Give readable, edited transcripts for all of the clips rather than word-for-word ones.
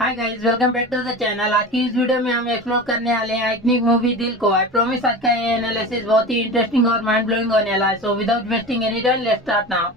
Hi guys, welcome back to the channel. आज की इस वीडियो में हम एक्सप्लोर करने वाले हैं आइकनिक मूवी दिल को। आई प्रॉमिस आज का ये एनालिसिस बहुत ही इंटरेस्टिंग और माइंड ब्लोइंग होने वाला है। So without wasting any time, let's start now.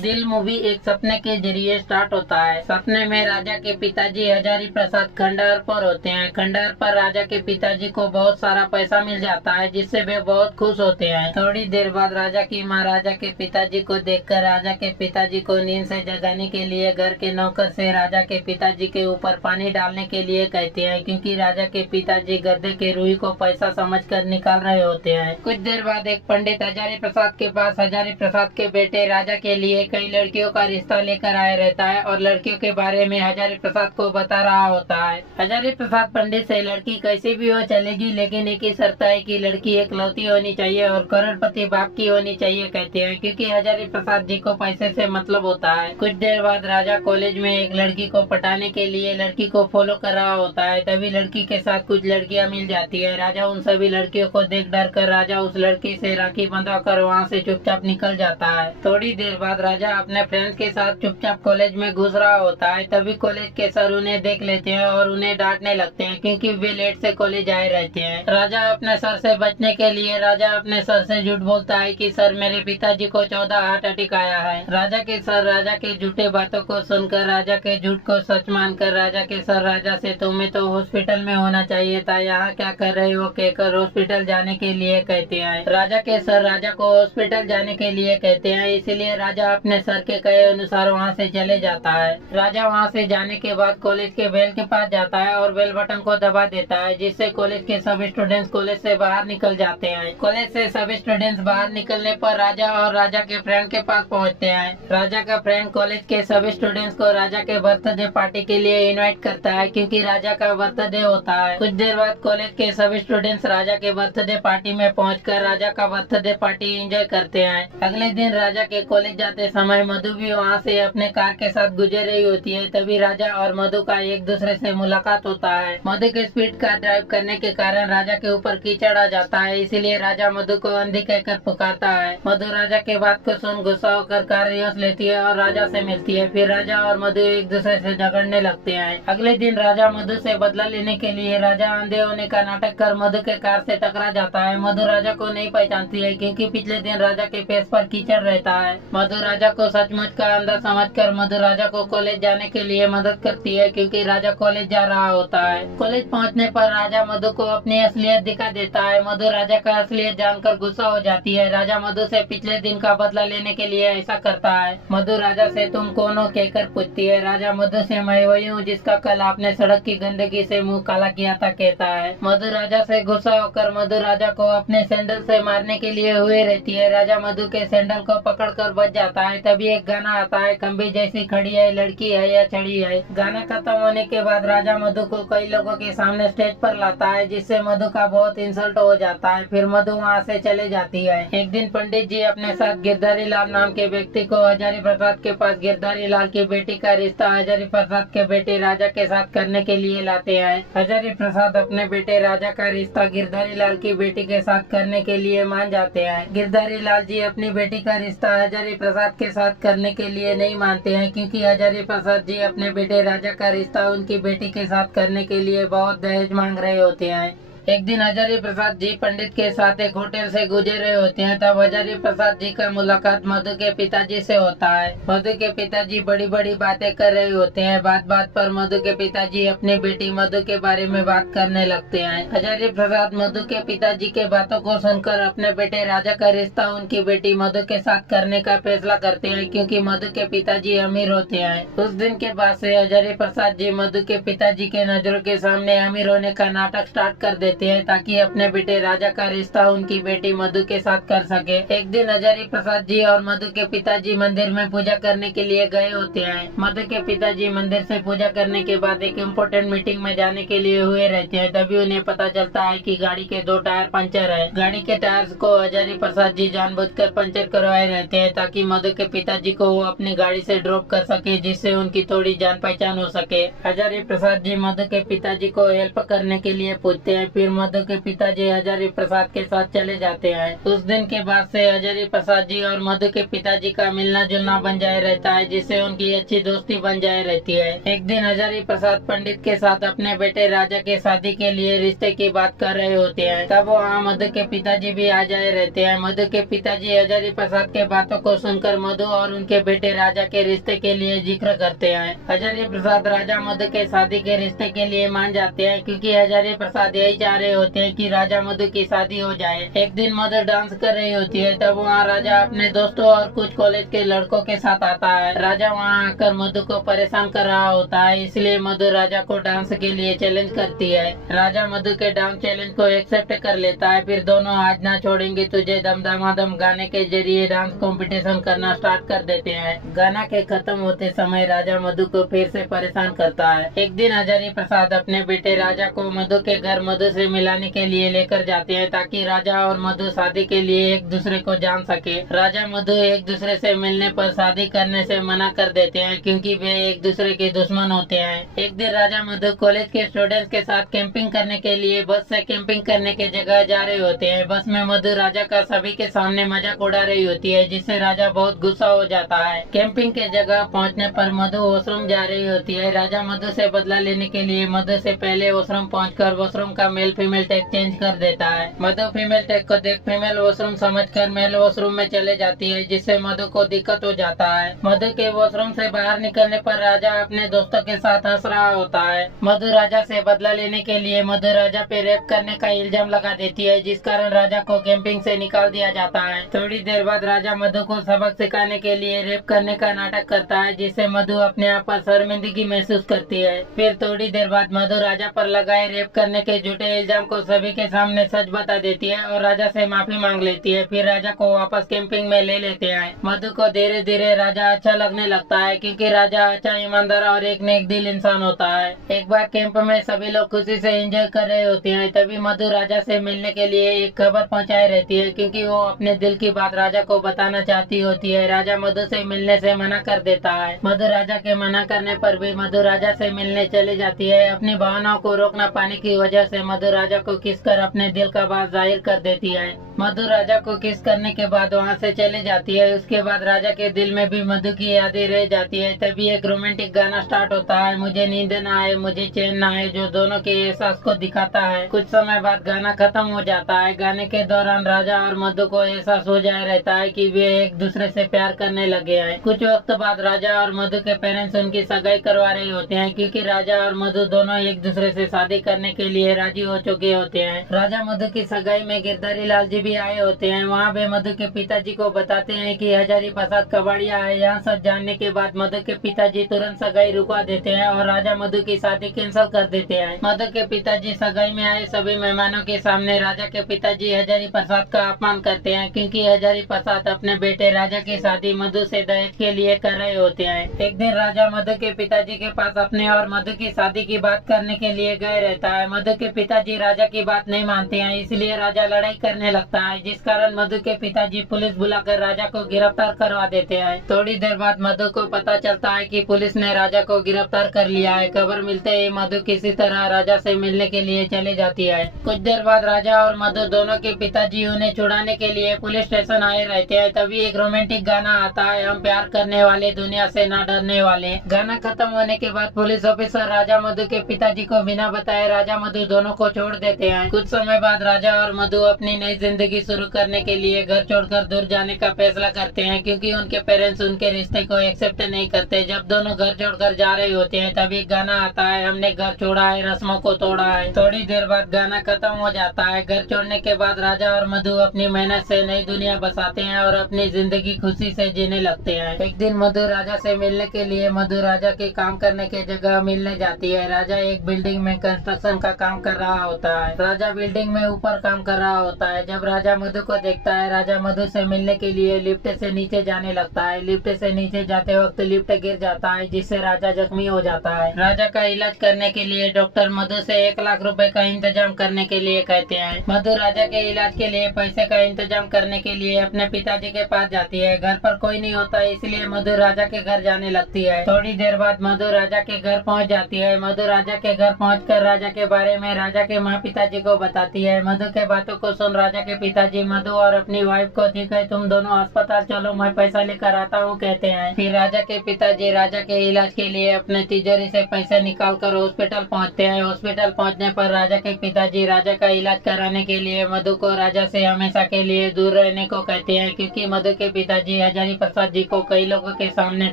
दिल मूवी एक सपने के जरिए स्टार्ट होता है। सपने में राजा के पिताजी हजारी प्रसाद खंडहर पर होते हैं। खंडहर पर राजा के पिताजी को बहुत सारा पैसा मिल जाता है, जिससे वे बहुत खुश होते हैं। थोड़ी देर बाद राजा की माँ राजा के पिताजी को देखकर राजा के पिताजी को नींद से जगाने के लिए घर के नौकर से राजा के पिताजी के ऊपर पानी डालने के लिए कहते हैं, क्योंकि राजा के पिताजी गद्दे के रूई को पैसा समझकर निकाल रहे होते हैं। कुछ देर बाद एक पंडित हजारी प्रसाद के पास हजारी प्रसाद के बेटे राजा के लिए कई लड़कियों का रिश्ता लेकर आया रहता है और लड़कियों के बारे में हजारी प्रसाद को बता रहा होता है। हजारी प्रसाद पंडित से लड़की कैसी भी हो चलेगी, लेकिन एक ही शर्त है कि लड़की एकलौती होनी चाहिए और करोड़पति बाप की होनी चाहिए कहते हैं, क्योंकि हजारी प्रसाद जी को पैसे से मतलब होता है। कुछ देर बाद राजा कॉलेज में एक लड़की को पटाने के लिए लड़की को फॉलो कर रहा होता है। तभी लड़की के साथ कुछ लड़कियां मिल जाती है। राजा उन सभी लड़कियों को देख डर कर राजा उस लड़की से राखी बंधा कर वहाँ से चुपचाप निकल जाता है। थोड़ी देर बाद राजा अपने फ्रेंड्स के साथ चुपचाप कॉलेज में घुस रहा होता है। तभी कॉलेज के सर उन्हें देख लेते हैं और उन्हें डांटने लगते हैं, क्योंकि वे लेट से कॉलेज आए रहते हैं। राजा अपने सर से बचने के लिए राजा अपने सर से झूठ बोलता है कि सर, मेरे पिताजी को 14 हार्ट अटैक आया है। राजा के सर राजा के झूठे बातों को सुनकर राजा के झूठ को सच मानकर राजा के सर राजा से तुम्हें तो हॉस्पिटल में होना चाहिए था, यहाँ क्या कर रहे हो कहकर हॉस्पिटल जाने के लिए कहते हैं। राजा के सर राजा को हॉस्पिटल जाने के लिए कहते हैं, इसलिए राजा अपने सर के कहे अनुसार वहाँ से चले जाता है। राजा वहाँ से जाने के बाद कॉलेज के बेल के पास जाता है और बेल बटन को दबा देता है, जिससे कॉलेज के सभी स्टूडेंट्स कॉलेज से बाहर निकल जाते हैं। कॉलेज से सभी स्टूडेंट्स बाहर निकलने पर राजा और राजा के फ्रेंड के पास पहुँचते हैं। राजा का फ्रेंड कॉलेज के सभी स्टूडेंट्स को राजा के बर्थडे पार्टी के लिए इनवाइट करता है, क्योंकि राजा का बर्थडे होता है। कुछ देर बाद कॉलेज के सभी स्टूडेंट्स राजा के बर्थडे पार्टी में पहुंचकर राजा का बर्थडे पार्टी एंजॉय करते हैं। अगले दिन राजा के कॉलेज जाते समय मधु भी वहाँ से अपने कार के साथ गुजर रही होती है। तभी राजा और मधु का एक दूसरे से मुलाकात होता है। मधु के स्पीड कार ड्राइव करने के कारण राजा के ऊपर कीचड़ आ जाता है, इसीलिए राजा मधु को अंधी कहकर पुकारता है। मधु राजा के बात को सुन गुस्सा होकर कार रिवर्स लेती है और राजा से मिलती है। फिर राजा और मधु एक दूसरे से झगड़ने लगते हैं। अगले दिन राजा मधु से बदला लेने के लिए राजा अंधे होने का नाटक कर मधु के कार से टकरा जाता है। मधु राजा को नहीं पहचानती है, क्योंकि पिछले दिन राजा के फेस पर कीचड़ रहता है। मधु राजा को सचमुच का अंधा समझकर मधु राजा को कॉलेज जाने के लिए मदद करती है, क्योंकि राजा कॉलेज जा रहा होता है। कॉलेज पहुंचने पर राजा मधु को अपनी असलियत दिखा देता है। मधु राजा का असलियत जानकर गुस्सा हो जाती है। राजा मधु से पिछले दिन का बदला लेने के लिए ऐसा करता है। मधु राजा से तुम कौन हो कहकर पूछती है। राजा मधु से मैं वही हूँ जिसका कल आपने सड़क की गंदगी से मुंह काला किया था कहता है। मधु राजा से गुस्सा होकर मधु राजा को अपने सैंडल से मारने के लिए हुए रहती है। राजा मधु के सैंडल को पकड़कर बच जाता है। तभी एक गाना आता है, खंबी जैसी खड़ी है, लड़की है या छड़ी है। गाना खत्म होने के बाद राजा मधु को कई लोगों के सामने स्टेज पर लाता है, जिससे मधु का बहुत इंसल्ट हो जाता है। फिर मधु वहाँ से चले जाती है। एक दिन पंडित जी अपने साथ गिरधारी लाल नाम के व्यक्ति को हजारी प्रसाद के पास गिरधारी लाल की बेटी का रिश्ता हजारी प्रसाद के बेटे राजा के साथ करने के लिए लाते हैं। हजारी प्रसाद अपने बेटे राजा का रिश्ता गिरधारी लाल की बेटी के साथ करने के लिए मान जाते हैं। गिरधारी लाल जी अपनी बेटी का रिश्ता हजारी प्रसाद के साथ करने के लिए नहीं मानते हैं, क्योंकि हजारी प्रसाद जी अपने बेटे राजा का रिश्ता उनकी बेटी के साथ करने के लिए बहुत दहेज मांग रहे होते हैं। एक दिन हजारी प्रसाद जी पंडित के साथ एक होटल से गुजर रहे होते हैं। तब हजारी प्रसाद जी का मुलाकात मधु के पिताजी से होता है। मधु के पिताजी बड़ी बड़ी बातें कर रहे होते हैं। बात बात पर मधु के पिताजी अपनी बेटी मधु के बारे में बात करने लगते हैं। हजारी प्रसाद मधु के पिताजी के बातों को सुनकर अपने बेटे राजा का रिश्ता उनकी बेटी मधु के साथ करने का फैसला करते हैं, क्योंकि मधु के पिताजी अमीर होते हैं। उस दिन के बाद से हजारी प्रसाद जी मधु के पिताजी के नजरों के सामने अमीर होने का नाटक स्टार्ट कर देते हैं, ताकि अपने बेटे राजा का रिश्ता उनकी बेटी मधु के साथ कर सके। एक दिन हजारी प्रसाद जी और मधु के पिताजी मंदिर में पूजा करने के लिए गए होते हैं। मधु के पिताजी मंदिर से पूजा करने के बाद एक इम्पोर्टेंट मीटिंग में जाने के लिए हुए रहते हैं। तभी उन्हें पता चलता है कि गाड़ी के 2 टायर पंचर है। गाड़ी के टायर्स को हजारी प्रसाद जी जानबूझकर पंचर करवाए रहते हैं, ताकि मधु के पिताजी को वो अपनी गाड़ी से ड्रॉप कर सके, जिससे उनकी थोड़ी जान पहचान हो सके। हजारी प्रसाद जी मधु के पिताजी को हेल्प करने के लिए पूछते हैं। फिर फिर मधु के पिताजी हजारी प्रसाद के साथ चले जाते हैं। उस दिन के बाद से हजारी प्रसाद जी और मधु के पिताजी का मिलना जुलना बन जाए रहता है, जिससे उनकी अच्छी दोस्ती बन जाए रहती है। एक दिन हजारी प्रसाद पंडित के साथ अपने बेटे राजा के शादी के लिए रिश्ते की बात कर रहे होते हैं, तब वहाँ मधु के पिताजी भी आ जाए रहते हैं। मधु के पिताजी हजारी प्रसाद के बातों को सुनकर मधु और उनके बेटे राजा के रिश्ते के लिए जिक्र करते हैं। हजारी प्रसाद राजा मधु के शादी के रिश्ते के लिए मान जाते हैं, क्योंकि हजारी प्रसाद यही चाह रहे होते हैं कि राजा मधु की शादी हो जाए। एक दिन मधु डांस कर रही होती है, तब वहाँ राजा अपने दोस्तों और कुछ कॉलेज के लड़कों के साथ आता है। राजा वहाँ आकर मधु को परेशान कर रहा होता है, इसलिए मधु राजा को डांस के लिए चैलेंज करती है। राजा मधु के डांस चैलेंज को एक्सेप्ट कर लेता है। फिर दोनों आज ना छोड़ेंगे तुझे दम दमादम गाने के जरिए डांस कंपटीशन करना स्टार्ट कर देते हैं। गाना के खत्म होते समय राजा मधु को फिर से परेशान करता है। एक दिन हजारी प्रसाद अपने बेटे राजा को मधु के घर मधु से मिलाने के लिए लेकर जाते हैं, ताकि राजा और मधु शादी के लिए एक दूसरे को जान सके। राजा मधु एक दूसरे से मिलने पर शादी करने से मना कर देते हैं, क्योंकि वे एक दूसरे के दुश्मन होते हैं। एक दिन राजा मधु कॉलेज के स्टूडेंट्स के साथ कैंपिंग करने के लिए बस से कैंपिंग करने के जगह जा रहे होते हैं। बस में मधु राजा का सभी के सामने मजाक उड़ा रही होती है, जिससे राजा बहुत गुस्सा हो जाता है। कैंपिंग के जगह पहुंचने पर मधु वॉशरूम जा रही होती है। राजा मधु से बदला लेने के लिए मधु से पहले वॉशरूम पहुंचकर वॉशरूम का मेल फीमेल टैग चेंज कर देता है। मधु फीमेल टैग को देख फीमेल वॉशरूम समझकर मेल वॉशरूम में चले जाती है, जिससे मधु को दिक्कत हो जाता है। मधु के वॉशरूम से बाहर निकलने पर राजा अपने दोस्तों के साथ हंस रहा होता है। मधु राजा से बदला लेने के लिए मधु राजा पे रेप करने का इल्जाम लगा देती है, जिस कारण राजा को कैंपिंग से निकाल दिया जाता है। थोड़ी देर बाद राजा मधु को सबक सिखाने के लिए रेप करने का नाटक करता है, जिससे मधु अपने आप पर शर्मिंदगी महसूस करती है। फिर थोड़ी देर बाद मधु राजा पर लगाए रेप करने के झूठे इल्जाम को सभी के सामने सच बता देती है और राजा से माफी मांग लेती है। फिर राजा को वापस कैंपिंग में ले लेते हैं। मधु को धीरे धीरे राजा अच्छा लगने लगता है, क्योंकि राजा अच्छा, ईमानदार और एक नेक दिल इंसान होता है। एक बार कैंप में सभी लोग खुशी से एंजॉय कर रहे होते हैं, तभी मधु राजा से मिलने के लिए एक खबर पहुंचाए रहती है, क्योंकि वो अपने दिल की बात राजा को बताना चाहती होती है। राजा मधु से मिलने से मना कर देता है। मधु राजा के मना करने पर भी मधु राजा से मिलने चली जाती है। अपनी भावनाओं को रोक ना पाने की वजह से मधु राजा को किस कर अपने दिल का बात जाहिर कर देती है। मधु राजा को किस करने के बाद वहाँ से चली जाती है। उसके बाद राजा के दिल में भी मधु की यादें रह जाती है। तभी एक रोमांटिक गाना स्टार्ट होता है, मुझे नींद ना आए मुझे चैन ना आए, जो दोनों के एहसास को दिखाता है। कुछ समय बाद गाना खत्म हो जाता है। गाने के दौरान राजा और मधु को एहसास हो जाए रहता है कि वे एक दूसरे से प्यार करने लगे हैं। कुछ वक्त बाद राजा और मधु के पेरेंट्स उनकी सगाई करवा रहे होते हैं, क्योंकि राजा और मधु दोनों एक दूसरे से शादी करने के लिए राजी हो चुके होते हैं। राजा मधु की सगाई में गिरधारी लाल जी भी आए होते हैं। वहाँ वे मधु के पिताजी को बताते हैं कि हजारी प्रसाद कबाड़िया है। यहाँ सब जानने के बाद मधु के पिताजी तुरंत सगाई रुकवा देते हैं और राजा मधु की शादी कैंसिल कर देते हैं। मधु के पिताजी सगाई में आए सभी मेहमानों के सामने राजा के पिताजी हजारी प्रसाद का अपमान करते हैं, क्योंकि हजारी प्रसाद अपने बेटे राजा की शादी मधु से दहेज के लिए कर रहे होते हैं। एक दिन राजा मधु के पिताजी के पास अपने और मधु की शादी की बात करने के लिए गए रहता है। मधु के पिताजी राजा की बात नहीं मानते हैं, इसलिए राजा लड़ाई करने लगता है, जिस कारण मधु के पिताजी पुलिस बुलाकर राजा को गिरफ्तार करवा देते हैं। थोड़ी देर बाद मधु को पता चलता है कि पुलिस ने राजा को गिरफ्तार कर लिया है। खबर मिलते ही मधु किसी तरह राजा से मिलने के लिए चली जाती है। कुछ देर बाद राजा और मधु दोनों के पिताजी उन्हें छुड़ाने के लिए पुलिस स्टेशन आए रहते हैं। तभी एक रोमांटिक गाना आता है, हम प्यार करने वाले दुनिया से ना डरने वाले। गाना खत्म होने के बाद पुलिस ऑफिसर राजा मधु के पिताजी को बिना बताए राजा मधु दोनों को छोड़ देते हैं। कुछ समय बाद राजा और मधु अपनी नई जिंदगी शुरू करने के लिए घर छोड़कर दूर जाने का फैसला करते हैं, क्योंकि उनके पेरेंट्स उनके रिश्ते को एक्सेप्ट नहीं करते। जब दोनों घर छोड़कर जा रहे होते हैं तभी गाना आता है, हमने घर छोड़ा है रस्मों को तोड़ा है। थोड़ी देर बाद गाना खत्म हो जाता है। घर छोड़ने के बाद राजा और मधु अपनी मेहनत से नई दुनिया बसाते हैं और अपनी जिंदगी खुशी से जीने लगते हैं। एक दिन मधु राजा से मिलने के लिए मधु राजा के काम करने के जगह मिलने जाती है। राजा एक बिल्डिंग में कंस्ट्रक्शन का काम कर रहा होता है। राजा बिल्डिंग में ऊपर काम कर रहा होता है। जब राजा मधु को देखता है। राजा मधु से मिलने के लिए लिफ्ट से नीचे जाने लगता है। लिफ्ट से नीचे जाते वक्त लिफ्ट गिर जाता है, जिससे राजा जख्मी हो जाता है। राजा का इलाज करने के लिए डॉक्टर मधु से 1 लाख रुपए का इंतजाम करने के लिए कहते हैं। मधु राजा के इलाज के लिए पैसे का इंतजाम करने के लिए अपने पिताजी के पास जाती है। घर पर कोई नहीं होता, इसलिए मधु राजा के घर जाने लगती है। थोड़ी देर बाद मधु राजा के घर पहुंच जाती है। मधु राजा के घर पहुंचकर राजा के बारे में राजा के माँ पिताजी को बताती है। मधु के बातों को सुन राजा के पिताजी मधु और अपनी वाइफ को, ठीक है तुम दोनों अस्पताल चलो, मैं पैसा लेकर आता हूँ, कहते हैं। फिर राजा के पिताजी राजा के इलाज के लिए अपने तिजोरी से पैसे निकाल कर हॉस्पिटल पहुँचते हैं। हॉस्पिटल पहुँचने पर राजा के पिताजी राजा का इलाज कराने के लिए मधु को राजा से हमेशा के लिए दूर रहने को कहते हैं, क्योंकि मधु के पिताजी हजारी प्रसाद जी को कई लोगों के सामने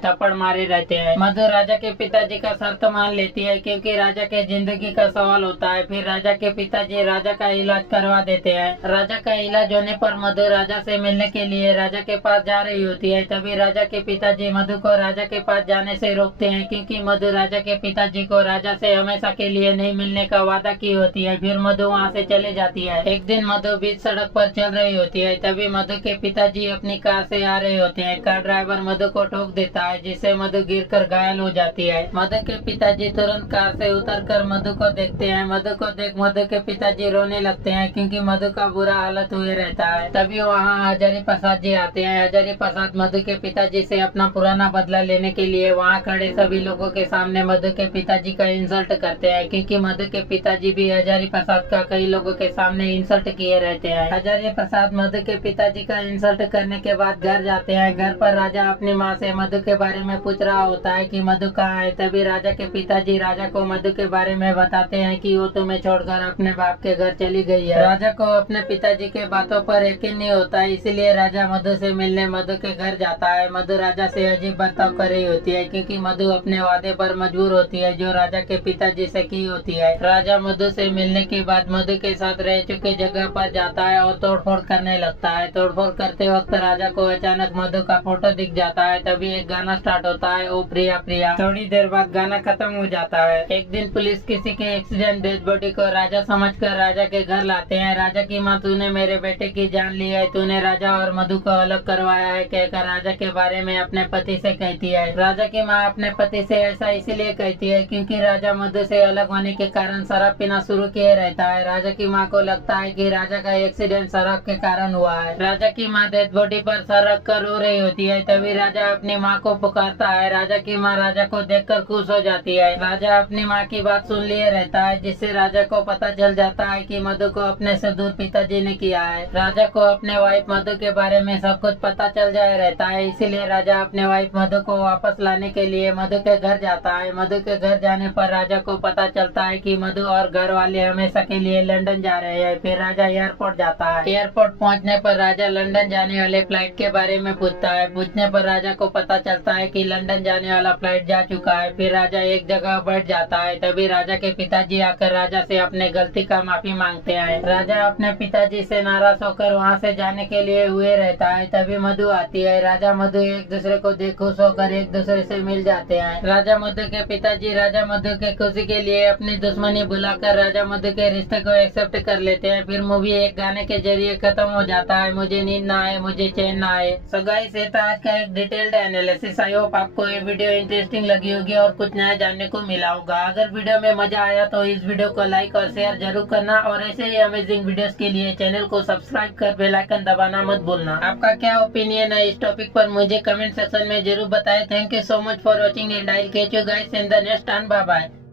थप्पड़ मारे रहते हैं। मधु राजा के पिताजी का शर्त मान लेती है, क्योंकि राजा के जिंदगी का सवाल होता है। फिर राजा के पिताजी राजा का इलाज करवा देते हैं। राजा का इलाज होने पर मधु राजा से मिलने के लिए राजा के पास जा रही होती है। तभी राजा के पिताजी मधु को राजा के पास जाने से रोकते हैं, क्योंकि मधु राजा के पिताजी को राजा से हमेशा के लिए नहीं मिलने का वादा की होती है। फिर मधु वहाँ से चले जाती है। एक दिन मधु बीच सड़क पर चल रही होती है। तभी मधु के पिताजी अपनी कार से आ रहे होते हैं। कार ड्राइवर मधु को ठोक देता है, जिससे मधु गिरकर घायल हो जाती है। मधु के पिताजी तुरंत कार से उतरकर मधु को देखते हैं। मधु को देख मधु के पिताजी रोने लगते हैं, क्योंकि मधु का बुरा हालत हुए रहता है। तभी वहाँ हजारी प्रसाद जी आते हैं। हजारी प्रसाद मधु के पिताजी से अपना पुराना बदला लेने के लिए वहाँ खड़े सभी लोगों के सामने मधु के पिताजी का इंसल्ट करते हैं, क्योंकि मधु के पिताजी भी हजारी प्रसाद का कई लोगों के सामने इंसल्ट किए रहते हैं। हजारी प्रसाद मधु के पिताजी का इंसल्ट करने के बाद घर जाते हैं। घर पर राजा अपनी माँ से मधु के बारे में पूछ रहा होता है कि मधु कहाँ है। तभी राजा के पिताजी राजा को मधु के बारे में बताते हैं कि वो तुम्हें छोड़कर अपने बाप के घर चली गई है। राजा को अपने पिताजी के बातों पर यकीन नहीं होता है, इसीलिए राजा मधु से मिलने मधु के घर जाता है। मधु राजा से अजीब बर्ताव कर रही होती है, क्योंकि मधु अपने वादे पर मजबूर होती है जो राजा के पिताजी से की होती है। राजा मधु से मिलने के बाद मधु के साथ रह चुके जगह पर जाता है और तोड़फोड़ करने लगता है। तोड़फोड़ करते वक्त राजा को अचानक मधु का फोटो दिख जाता है। तभी एक गाना स्टार्ट होता है, ओ प्रिया प्रिया। थोड़ी देर बाद गाना खत्म हो जाता है। एक दिन पुलिस किसी के एक्सीडेंट डेड बॉडी को राजा समझकर राजा के घर लाते हैं। राजा की माँ, तूने मेरे बेटे की जान ली है, तूने राजा और मधु को अलग करवाया है, कहकर राजा के बारे में अपने पति से कहती है। राजा की माँ अपने पति से ऐसा इसलिए कहती है क्योंकि राजा मधु से अलग होने के कारण शराब पीना शुरू किए रहता है। राजा की माँ को लगता है कि राजा का एक्सीडेंट शराब के कारण हुआ है। राजा की माँ डेड बॉडी पर सर रख कर रो रही होती है। तभी राजा अपनी माँ को पुकारता है। राजा की माँ राजा को देखकर खुश हो जाती है। राजा अपनी माँ की बात सुन लिए रहता है, जिससे राजा को पता चल जाता है कि मधु को अपने से दूर पिताजी ने किया है। राजा को अपने वाइफ मधु के बारे में सब कुछ पता चल जाए रहता है, इसीलिए राजा अपने वाइफ मधु को वापस लाने के लिए मधु के घर जाता है। मधु के घर जाने पर राजा को पता चलता है कि मधु और घर वाले हमेशा के लिए लंदन जा रहे हैं। फिर राजा एयरपोर्ट जाता है। एयरपोर्ट पहुंचने पर राजा लंदन जाने वाले फ्लाइट के बारे में पूछता है। पूछने पर राजा को पता चलता है कि लंदन जाने वाला फ्लाइट जा चुका है। फिर राजा एक जगह बैठ जाता है। तभी राजा के पिताजी आकर राजा से अपने गलती का माफी मांगते हैं। राजा अपने पिताजी से नाराज होकर वहाँ से जाने के लिए हुए रहता है। तभी मधु आती है। राजा मधु एक दूसरे को देख खुश होकर एक दूसरे से मिल जाते हैं। राजा मधु के पिताजी राजा मधु के खुशी के लिए अपनी दुश्मनी भुलाकर राजा मधु के रिश्ते को एक्सेप्ट कर लेते हैं। फिर मूवी एक गाने के जरिए खत्म हो जाता है, मुझे नींद ना आए, मुझे चैन ना आए। सो गाइस, ये था आज का एक डिटेल्ड एनालिसिस। आई होप आपको ये वीडियो इंटरेस्टिंग लगी होगी और कुछ नया जानने को मिला होगा। अगर वीडियो में मजा आया तो इस वीडियो को लाइक और शेयर जरूर करना, और ऐसे ही अमेजिंग वीडियोस के लिए चैनल को सब्सक्राइब कर बेल आइकन दबाना मत भूलना। आपका क्या ओपिनियन है इस टॉपिक पर मुझे कमेंट सेक्शन में जरूर बताएं। Thank you so much for watching and I will catch you guys in the next one. Bye bye.